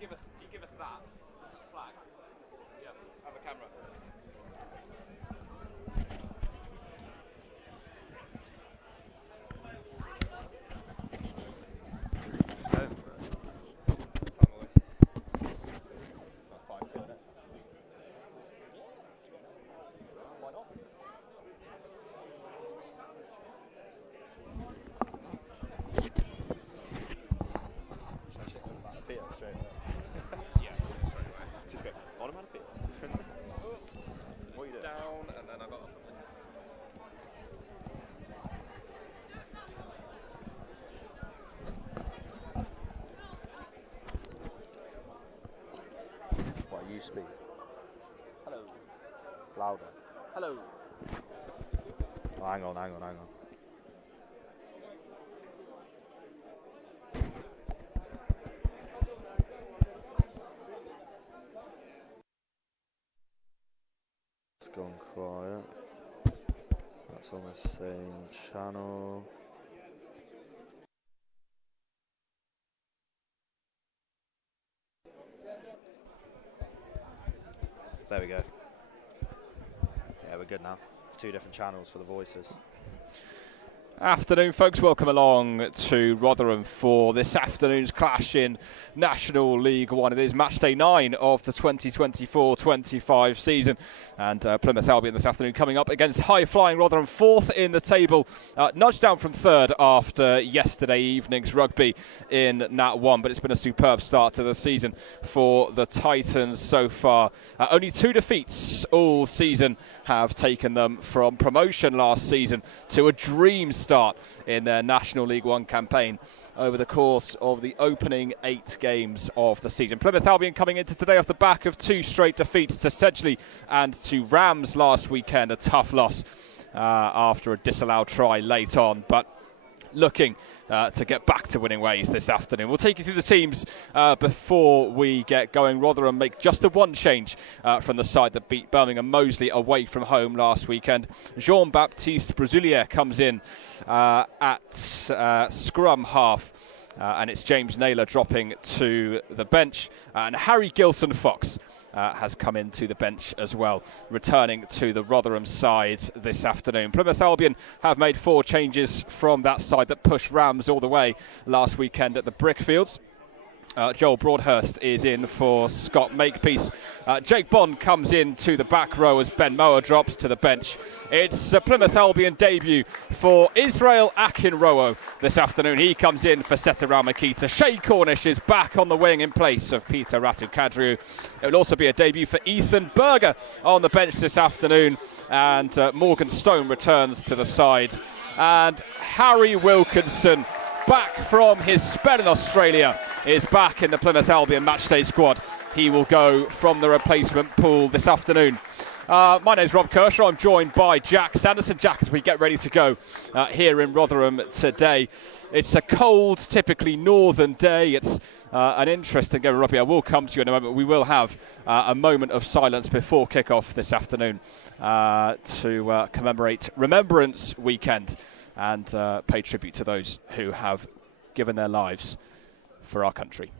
you give us that flag, yeah, have a camera. Straight away. Yeah, straight away. Just go, what am I beer? What are you doing? Down, and then I got up. What, you speak? Hello. Louder. Hello. Oh, hang on. It's gone quiet. That's on the same channel. There we go. Yeah, we're good now. 2 different channels for the voices. Afternoon, folks. Welcome along to Rotherham for this afternoon's clash in National League One. It is match day 9 of the 2024-25 season, and Plymouth Albion this afternoon coming up against high-flying Rotherham, 4th in the table, nudged down from 3rd after yesterday evening's rugby in Nat 1. But it's been a superb start to the season for the Titans so far. Only 2 defeats all season have taken them from promotion last season to a dream start in their National League One campaign over the course of the opening 8 games of the season. Plymouth Albion coming into today off the back of 2 straight defeats to Sedgley and to Rams last weekend, a tough loss after a disallowed try late on, but looking to get back to winning ways this afternoon. We'll take you through the teams before we get going. Rotherham make just the 1 change from the side that beat Birmingham Moseley away from home last weekend. Jean-Baptiste Brasilier comes in at scrum half. And it's James Naylor dropping to the bench. And Harry Gilson-Fox has come into the bench as well, returning to the Rotherham side this afternoon. Plymouth Albion have made 4 changes from that side that pushed Rams all the way last weekend at the Brickfields. Joel Broadhurst is in for Scott Makepeace. Jake Bond comes in to the back row as Ben Mower drops to the bench. It's a Plymouth Albion debut for Israel Akinrowo this afternoon. He comes in for Setaram Akita. Shay Cornish is back on the wing in place of Peter Ratukadriou. It will also be a debut for Ethan Berger on the bench this afternoon. And Morgan Stone returns to the side. And Harry Wilkinson, back from his spell in Australia, is back in the Plymouth Albion matchday squad. He will go from the replacement pool this afternoon. My name's Rob Kershaw. I'm joined by Jack Sanderson. Jack, as we get ready to go here in Rotherham today. It's a cold, typically northern day. It's an interesting game of rugby. I will come to you in a moment. We will have a moment of silence before kick-off this afternoon to commemorate Remembrance Weekend and pay tribute to those who have given their lives for our country.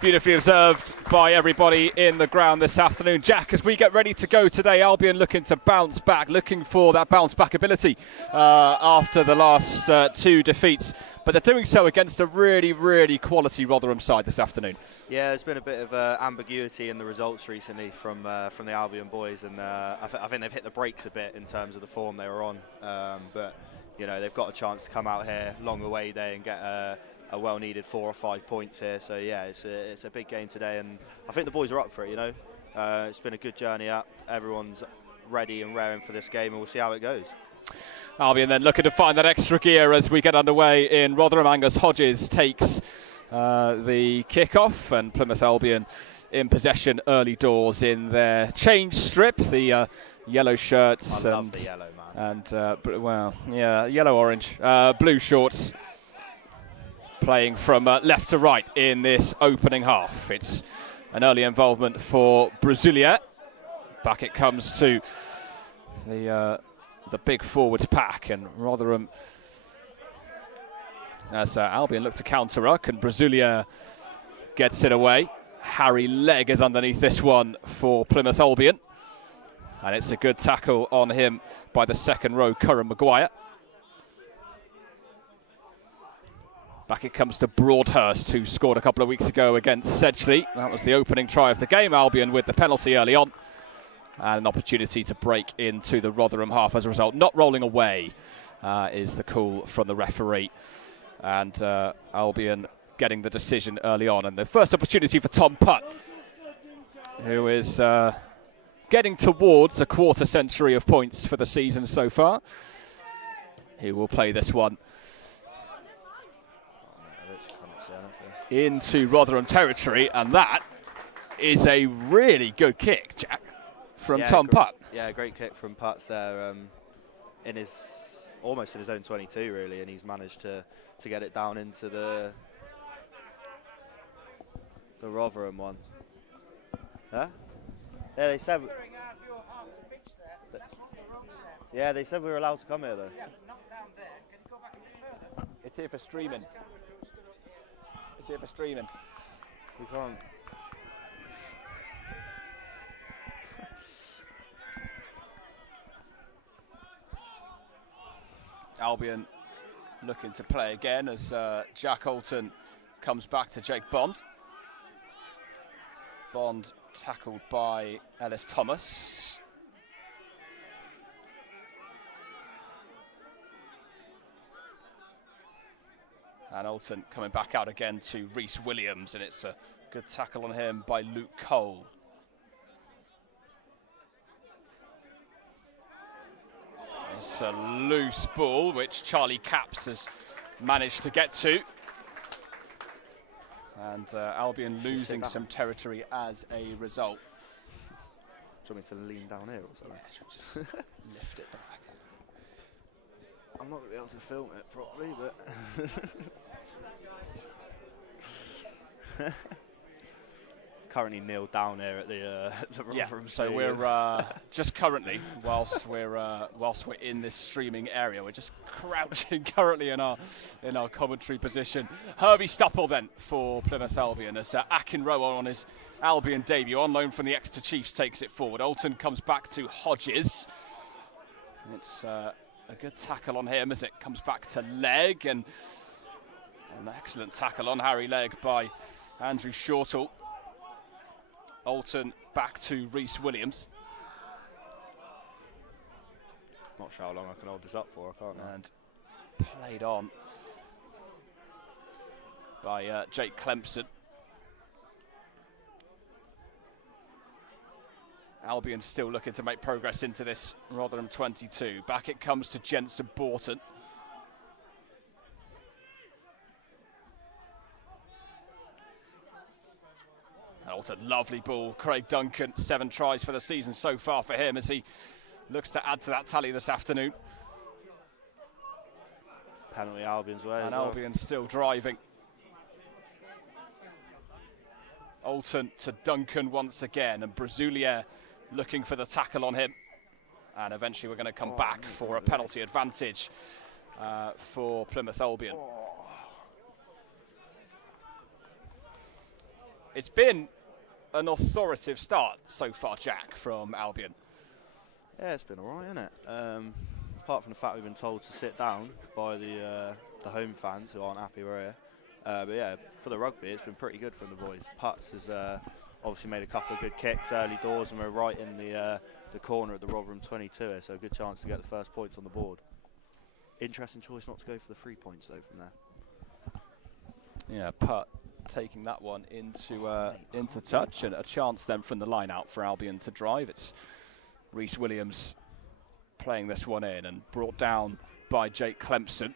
Beautifully observed by everybody in the ground this afternoon. Jack, as we get ready to go today, Albion looking to bounce back, looking for that bounce back ability after the last 2 defeats. But they're doing so against a really, really quality Rotherham side this afternoon. Yeah, there's been a bit of ambiguity in the results recently from the Albion boys, and I think they've hit the brakes a bit in terms of the form they were on. But you know, they've got a chance to come out here, long away day, and get a well-needed 4 or 5 points here. So yeah, it's a big game today, and I think the boys are up for it. You know, it's been a good journey up. Everyone's ready and raring for this game, and we'll see how it goes. Albion then looking to find that extra gear as we get underway in Rotherham. Angus Hodges takes the kick-off, and Plymouth Albion in possession early doors in their change strip. The yellow shirts. I love the yellow, man. And, well, yeah, yellow-orange. Blue shorts. Playing from left to right in this opening half. It's an early involvement for Brasilia. Back it comes to the big forwards pack, and Rotherham, as Albion look to counter-ruck, and Brasilia gets it away. Harry Legg is underneath this one for Plymouth Albion, and it's a good tackle on him by the second row, Curran Maguire. Back it comes to Broadhurst, who scored a couple of weeks ago against Sedgley. That was the opening try of the game. Albion with the penalty early on, and an opportunity to break into the Rotherham half as a result. Not rolling away is the call from the referee, and Albion getting the decision early on. And the first opportunity for Tom Putt, who is getting towards a quarter century of points for the season so far. He will play this one into Rotherham territory, and that is a really good kick, Jack, from Tom Putt. Yeah, great kick from Putts there, almost in his own 22 really, and he's managed to get it down into the Rotherham one. Huh? Yeah, they said. Yeah, they said we were allowed to come here though. Yeah, but not down there. Can you go back a bit further? It's here for streaming. It's here for streaming. We can't. Albion looking to play again as Jack Alton comes back to Jake Bond. Bond tackled by Ellis Thomas. And Alton coming back out again to Rhys Williams, and it's a good tackle on him by Luke Cole. It's a loose ball, which Charlie Capps has managed to get to. And Albion losing some territory as a result. Do you want me to lean down here or something? Yeah, just lift it back. I'm not going to be able to film it properly, but currently kneeled down here at the Rotherham. So we're just currently, whilst we're in this streaming area, we're just crouching currently in our commentary position. Herbie Stupple then for Plymouth Albion as Akinroa on his Albion debut on loan from the Exeter Chiefs takes it forward. Alton comes back to Hodges. It's a good tackle on him as it comes back to Legg, and an excellent tackle on Harry Legg by Andrew Shortall. Alton back to Rhys Williams. Not sure how long I can hold this up for, I can't. And played on by Jake Clemson. Albion still looking to make progress into this Rotherham 22. Back it comes to Jensen Borton. Alton, lovely ball. Craig Duncan, 7 tries for the season so far for him as he looks to add to that tally this afternoon. Penalty Albion's way. And Albion still driving. Alton to Duncan once again, and Brasilia looking for the tackle on him. And eventually we're going to come back for a penalty advantage for Plymouth Albion. It's been an authoritative start so far, Jack, from Albion. Yeah, it's been all right, hasn't it? Apart from the fact we've been told to sit down by the home fans who aren't happy we're here. But yeah, for the rugby, it's been pretty good from the boys. Putts has obviously made a couple of good kicks early doors, and we're right in the corner at the Rotherham 22 here, so a good chance to get the first points on the board. Interesting choice not to go for the 3 points though from there. Yeah, Putt taking that one into touch, and a chance then from the line out for Albion to drive. It's Rhys Williams playing this one in and brought down by Jake Clemson.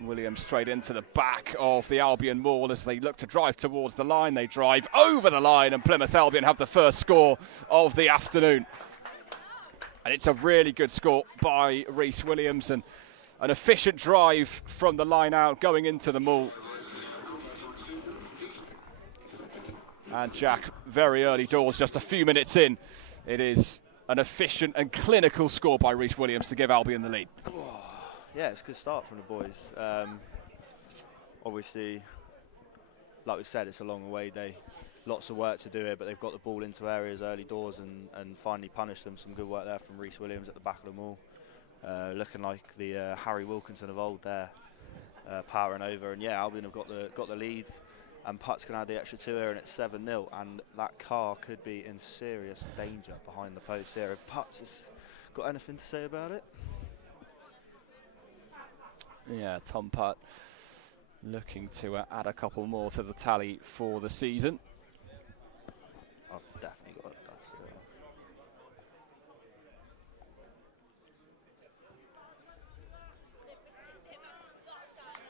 Williams straight into the back of the Albion wall as they look to drive towards the line. They drive over the line, and Plymouth Albion have the first score of the afternoon. And it's a really good score by Rhys Williams, and an efficient drive from the line out going into the maul. And Jack, very early doors, just a few minutes in, it is an efficient and clinical score by Rhys Williams to give Albion the lead. Yeah, it's a good start from the boys. Obviously, like we said, it's a long away day. Lots of work to do here, but they've got the ball into areas early doors and finally punished them. Some good work there from Rhys Williams at the back of the maul. Looking like the Harry Wilkinson of old there, powering over. And yeah, Albion have got the lead, and Putt's going to add the extra 2 here, and it's 7-0. And that car could be in serious danger behind the post here. If Putts has got anything to say about it? Yeah, Tom Putt looking to add a couple more to the tally for the season. I've definitely got it.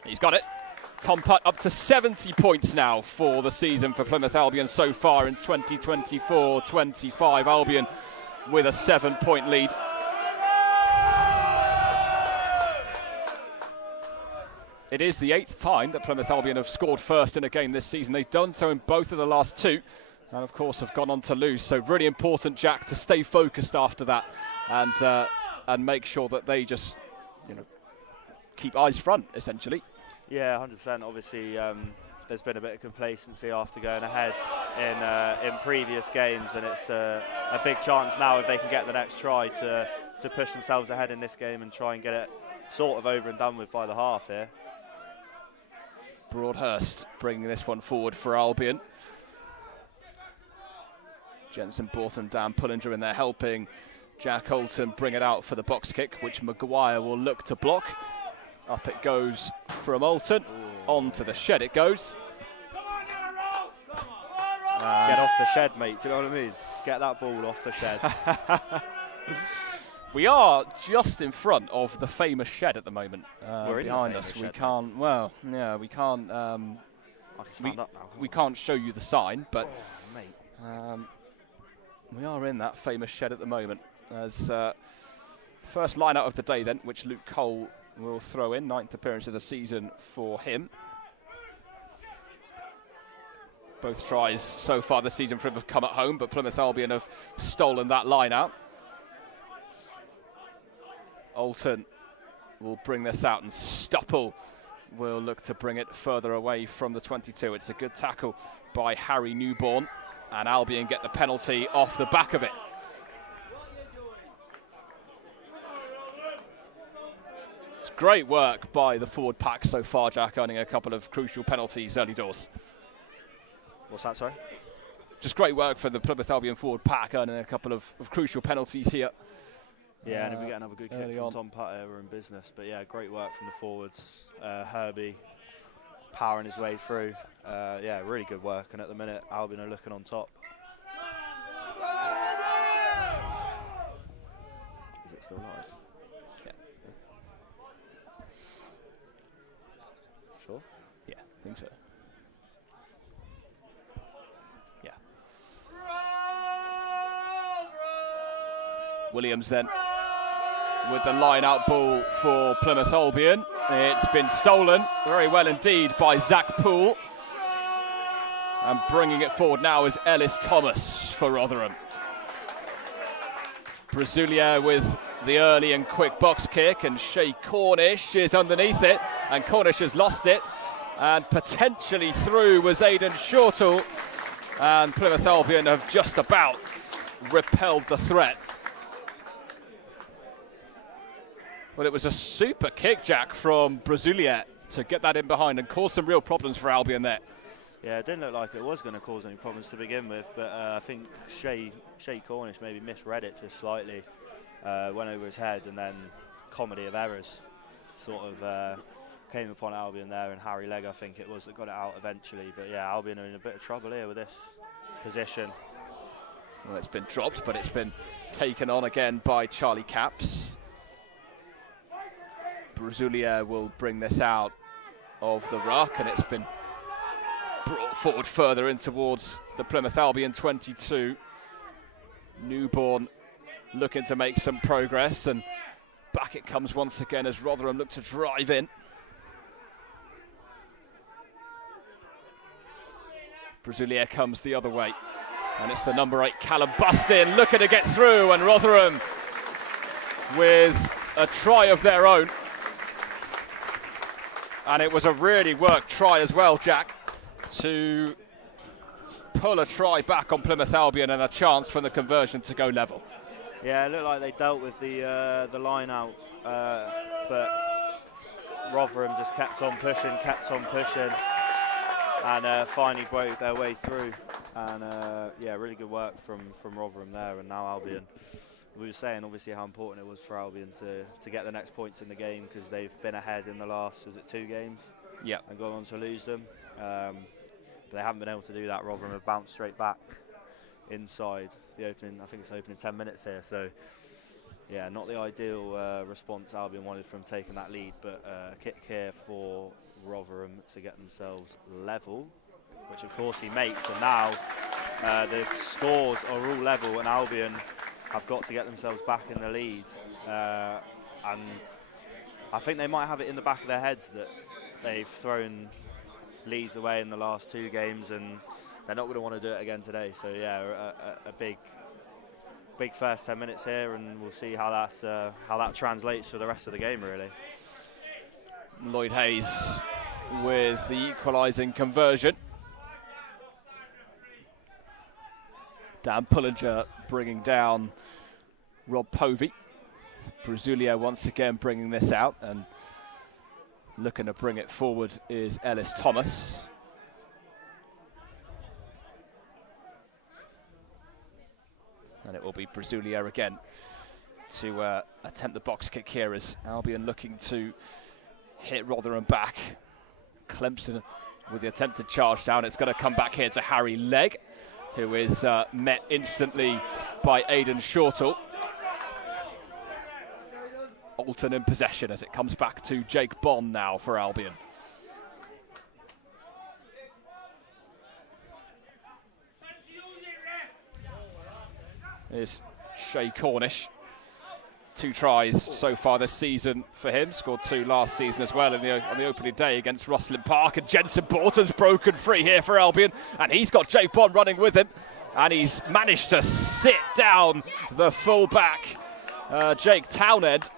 He's got it. Tom Putt up to 70 points now for the season for Plymouth Albion so far in 2024-25. Albion with a 7-point lead. It is the 8th time that Plymouth Albion have scored first in a game this season. They've done so in both of the last 2, and of course have gone on to lose. So really important, Jack, to stay focused after that and make sure that they just, keep eyes front, essentially. Yeah, 100%. Obviously, there's been a bit of complacency after going ahead in previous games, and it's a big chance now if they can get the next try to push themselves ahead in this game and try and get it sort of over and done with by the half here. Broadhurst bringing this one forward for Albion. Jensen Bortham, Dan Pullinger in there helping Jack Olton bring it out for the box kick, which Maguire will look to block. Up it goes from Olton. Onto the shed it goes. Get off the shed, mate. Do you know what I mean? Get that ball off the shed. We are just in front of the famous shed at the moment. We're in behind the us. famous We shed, can't. Well, yeah, we can't. I can stand up now. We can't show you the sign, but Mate. we are in that famous shed at the moment. As first line-out of the day, then, which Luke Cole will throw in, 9th appearance of the season for him. Both tries so far this season for him have come at home, but Plymouth Albion have stolen that line-out. Olton will bring this out, and Stupple will look to bring it further away from the 22. It's a good tackle by Harry Newborn, and Albion get the penalty off the back of it. It's great work by the forward pack so far, Jack, earning a couple of crucial penalties early doors. What's that, sorry? Just great work for the Plymouth Albion forward pack, earning a couple of crucial penalties here. Yeah, and if we get another good kick from on. Tom Putt, we're in business. But yeah, great work from the forwards. Herbie powering his way through. Yeah, really good work. And at the minute, Albion are looking on top. Is it still live? Yeah. Sure? Yeah, I think so. Yeah. Williams then with the line-out ball for Plymouth Albion. It's been stolen very well indeed by Zach Poole. And bringing it forward now is Ellis Thomas for Rotherham. Brazulia with the early and quick box kick, and Shay Cornish is underneath it, and Cornish has lost it. And potentially through was Aidan Shortall. And Plymouth Albion have just about repelled the threat. Well, it was a super kick, Jack, from Brazulier to get that in behind and cause some real problems for Albion there. Yeah, it didn't look like it was going to cause any problems to begin with, but I think Shay Cornish maybe misread it just slightly, went over his head, and then comedy of errors sort of came upon Albion there, and Harry Legg, I think it was, that got it out eventually. But yeah, Albion are in a bit of trouble here with this position. Well, it's been dropped, but it's been taken on again by Charlie Capps. Brazulier will bring this out of the ruck, and it's been brought forward further in towards the Plymouth Albion 22. Newborn looking to make some progress, and back it comes once again as Rotherham look to drive in. Brazulier comes the other way, and it's the number 8 Callum Bustin looking to get through, and Rotherham with a try of their own. And it was a really worked try as well, Jack, to pull a try back on Plymouth Albion and a chance for the conversion to go level. Yeah, it looked like they dealt with the line out, but Rotherham just kept on pushing, and finally broke their way through. And yeah, really good work from Rotherham there. And now Albion, we were saying obviously how important it was for Albion to get the next points in the game, because they've been ahead in the last, was it 2 games? Yeah. And gone on to lose them. But they haven't been able to do that. Rotherham have bounced straight back inside the opening, I think it's opening 10 minutes here. So yeah, not the ideal response Albion wanted from taking that lead, but a kick here for Rotherham to get themselves level, which of course he makes. And now the scores are all level, and Albion have got to get themselves back in the lead, and I think they might have it in the back of their heads that they've thrown leads away in the last 2 games, and they're not going to want to do it again today. So yeah, a big first 10 minutes here, and we'll see how that translates for the rest of the game, really. Lloyd Hayes with the equalising conversion. Dan Pullinger bringing down Rob Povey. Brazulier once again bringing this out, and looking to bring it forward is Ellis Thomas. And it will be Brazulier again to attempt the box kick here, as Albion looking to hit Rotherham back. Clemson with the attempted charge down. It's going to come back here to Harry Legg, who is met instantly by Aidan Shortall. Alton in possession as it comes back to Jake Bond now for Albion. Here's Shay Cornish. 2 tries so far this season for him. Scored 2 last season as well on the opening day against Rosslyn Park. And Jensen Borton's broken free here for Albion. And he's got Jake Bond running with him. And he's managed to sit down the full-back, Jake Townend.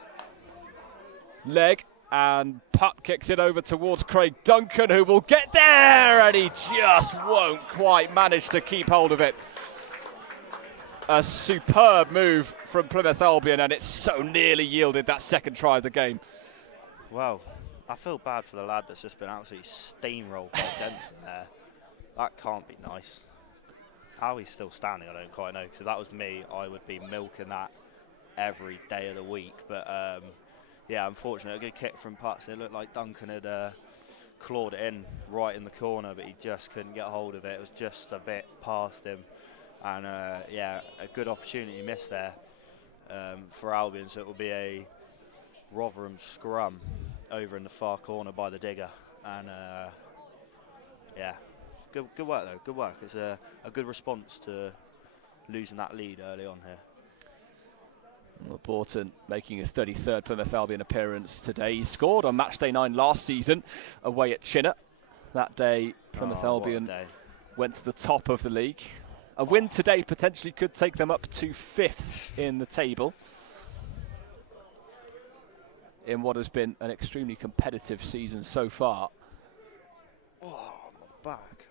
Leg, and Putt kicks it over towards Craig Duncan, who will get there, and he just won't quite manage to keep hold of it. A superb move from Plymouth Albion, and it so nearly yielded that second try of the game. Well, I feel bad for the lad that's just been absolutely steamrolled by Jensen there. That can't be nice. How he's still standing, I don't quite know, because if that was me, I would be milking that every day of the week. But yeah, unfortunately, a good kick from Putts. It looked like Duncan had clawed it in right in the corner, but he just couldn't get hold of it. It was just a bit past him. And yeah, a good opportunity missed there for Albion. So it will be a Rotherham scrum over in the far corner by the digger. And yeah, good work though, good work. It's a good response to losing that lead early on here. Well, Borton making his 33rd Plymouth Albion appearance today. He scored on match day 9 last season away at Chinner. That day, Plymouth Albion went to the top of the league. A win today potentially could take them up to 5th in the table in what has been an extremely competitive season so far. Oh, my back.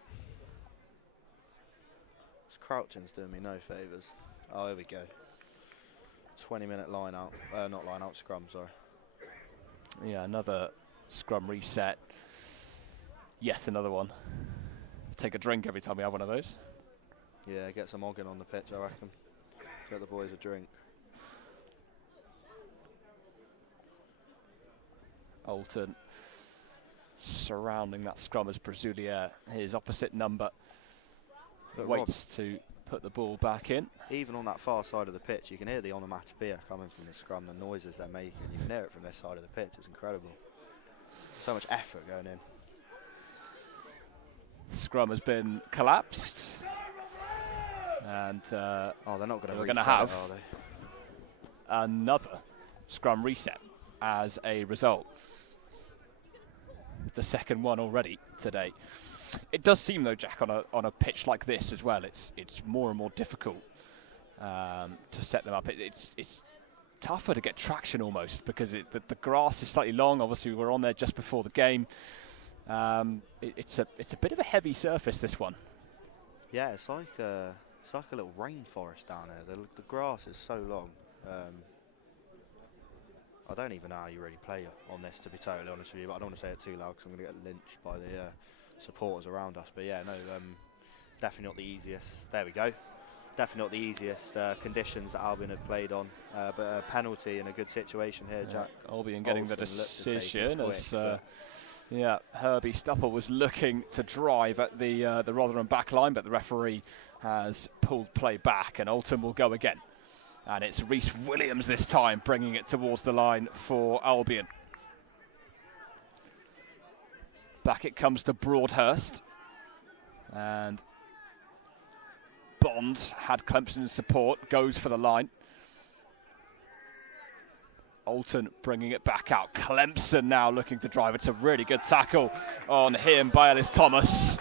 crouching's doing me no favours. Oh, here we go. 20-minute line out. Not line out, scrum, sorry. Yeah, another scrum reset. Yes, another one. Take a drink every time we have one of those. Yeah, get some ogging on the pitch, I reckon. Get the boys a drink. Alton surrounding that scrum as Brazulier, his opposite number, But waits to put the ball back in. Even on that far side of the pitch, you can hear the onomatopoeia coming from the scrum, the noises they're making. You can hear it from this side of the pitch. It's incredible. So much effort going in. Scrum has been collapsed. And they're not going to we're going to have another scrum reset as a result. The second one already today. It does seem, though, Jack, on a pitch like this as well, it's more and more difficult to set them up. It's tougher to get traction almost because the grass is slightly long. Obviously, we were on there just before the game. It's a bit of a heavy surface, this one. Yeah, it's like a little rainforest down there. The grass is so long. I don't even know how you really play on this, to be totally honest with you, but I don't want to say it too loud because I'm going to get lynched by the supporters around us. But yeah, no, definitely not the easiest. There we go. Definitely not the easiest conditions that Albion have played on, but a penalty in a good situation here, Jack. Albion getting the decision as Herbie Stupple was looking to drive at the Rotherham back line, but the referee has pulled play back, and Alton will go again. And it's Rhys Williams this time bringing it towards the line for Albion. Back it comes to Broadhurst. And Bond had Clemson's support, goes for the line. Alton bringing it back out. Clemson now looking to drive. It's a really good tackle on him by Ellis Thomas.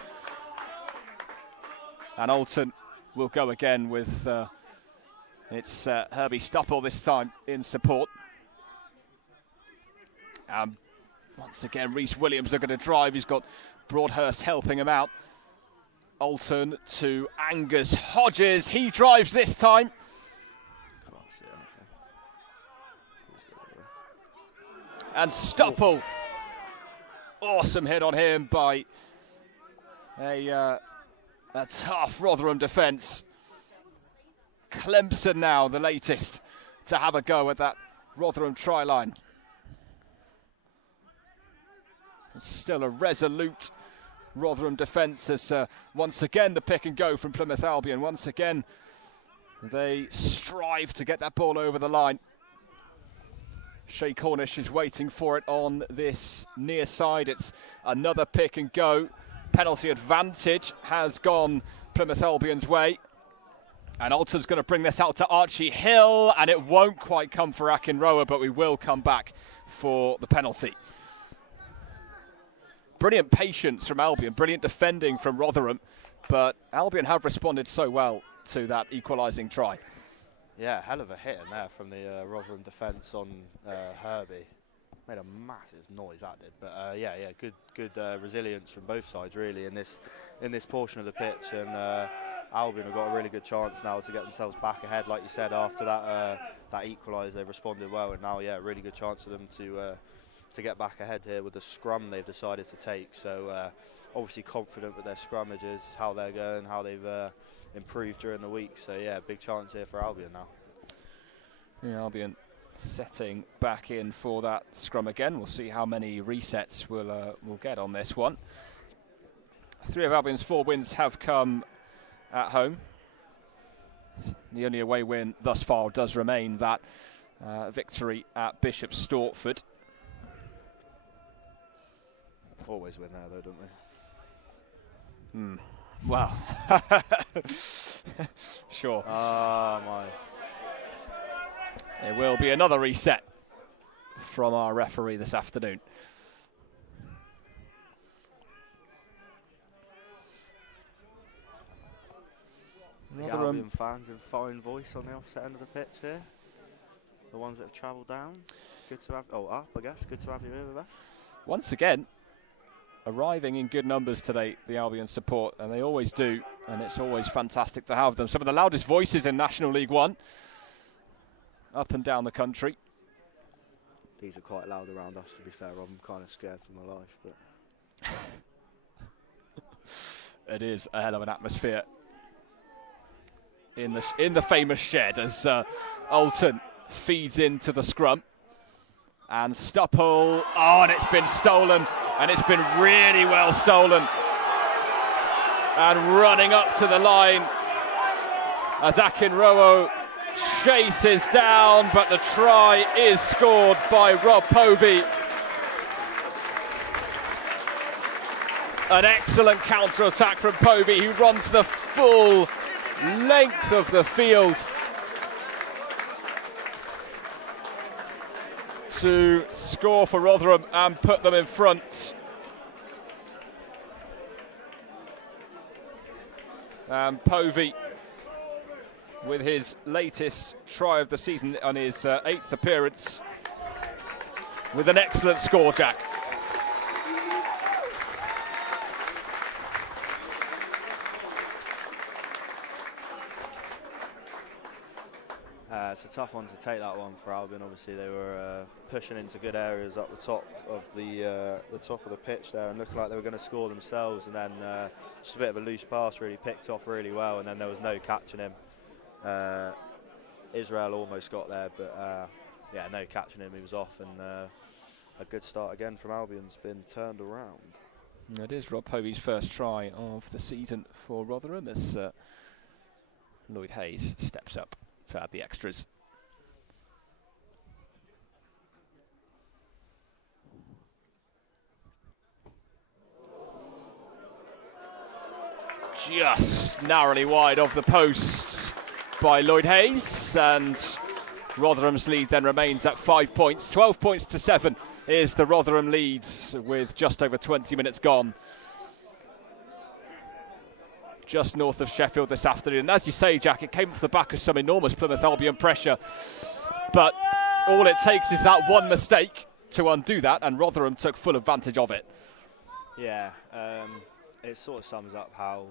And Alton will go again with... It's Herbie Stupple this time in support. Once again, Rhys Williams looking to drive. He's got Broadhurst helping him out. Alton to Angus Hodges. He drives this time. Can't see anything. And Stupple. Awesome hit on him by a tough Rotherham defence. Clemson now the latest to have a go at that Rotherham try line. It's still a resolute Rotherham defence as once again the pick and go from Plymouth Albion. Once again they strive to get that ball over the line. Shay Cornish is waiting for it on this near side. It's another pick and go. Penalty advantage has gone Plymouth Albion's way. And Alton's going to bring this out to Archie Hill, and it won't quite come for Akinroa, but we will come back for the penalty. Brilliant patience from Albion, brilliant defending from Rotherham, but Albion have responded so well to that equalising try. Yeah, hell of a hit in there from the Rotherham defence on Herbie. Made a massive noise, that did. But good resilience from both sides really in this portion of the pitch, and Albion have got a really good chance now to get themselves back ahead. Like you said, after that equaliser, they've responded well, and now really good chance for them to get back ahead here with the scrum they've decided to take. So obviously confident with their scrummages, how they're going, how they've improved during the week. So yeah, big chance here for Albion now. Yeah, Albion setting back in for that scrum again. We'll see how many resets we'll get on this one. 3 of Albion's 4 wins have come at home. The only away win thus far does remain that victory at Bishop Stortford. Always win there though, don't we? Well, sure. Ah, my. There will be another reset from our referee this afternoon. The Albion fans in foreign voice on the opposite end of the pitch here. The ones that have travelled down. Good to have. Oh, up, I guess. Good to have you here with us. Once again, arriving in good numbers today, the Albion support, and they always do and it's always fantastic to have them. Some of the loudest voices in National League One, up and down the country. These are quite loud around us, to be fair. I'm kind of scared for my life, but it is a hell of an atmosphere in the famous shed as Alton feeds into the scrum. And Stupple, and it's been stolen, and it's been really well stolen. And running up to the line as Akinrowo chases down, but the try is scored by Rob Povey. An excellent counter-attack from Povey, who runs the full length of the field to score for Rotherham and put them in front. And Povey, with his latest try of the season on his 8th appearance, with an excellent score, Jack. It's a tough one to take, that one, for Albion. Obviously, they were pushing into good areas up the top of the pitch there, and looking like they were going to score themselves. And then just a bit of a loose pass, really picked off really well, and then there was no catching him. Israel almost got there, but yeah, no catching him. He was off, and a good start again from Albion's been turned around. It is Rob Povey's first try of the season for Rotherham as Lloyd Hayes steps up to add the extras. Just narrowly wide of the posts by Lloyd Hayes, and Rotherham's lead then remains at 5 points. 12 points to 7 is the Rotherham lead with just over 20 minutes gone. Just north of Sheffield this afternoon. And as you say, Jack, it came off the back of some enormous Plymouth Albion pressure. But all it takes is that one mistake to undo that, and Rotherham took full advantage of it. Yeah, it sort of sums up how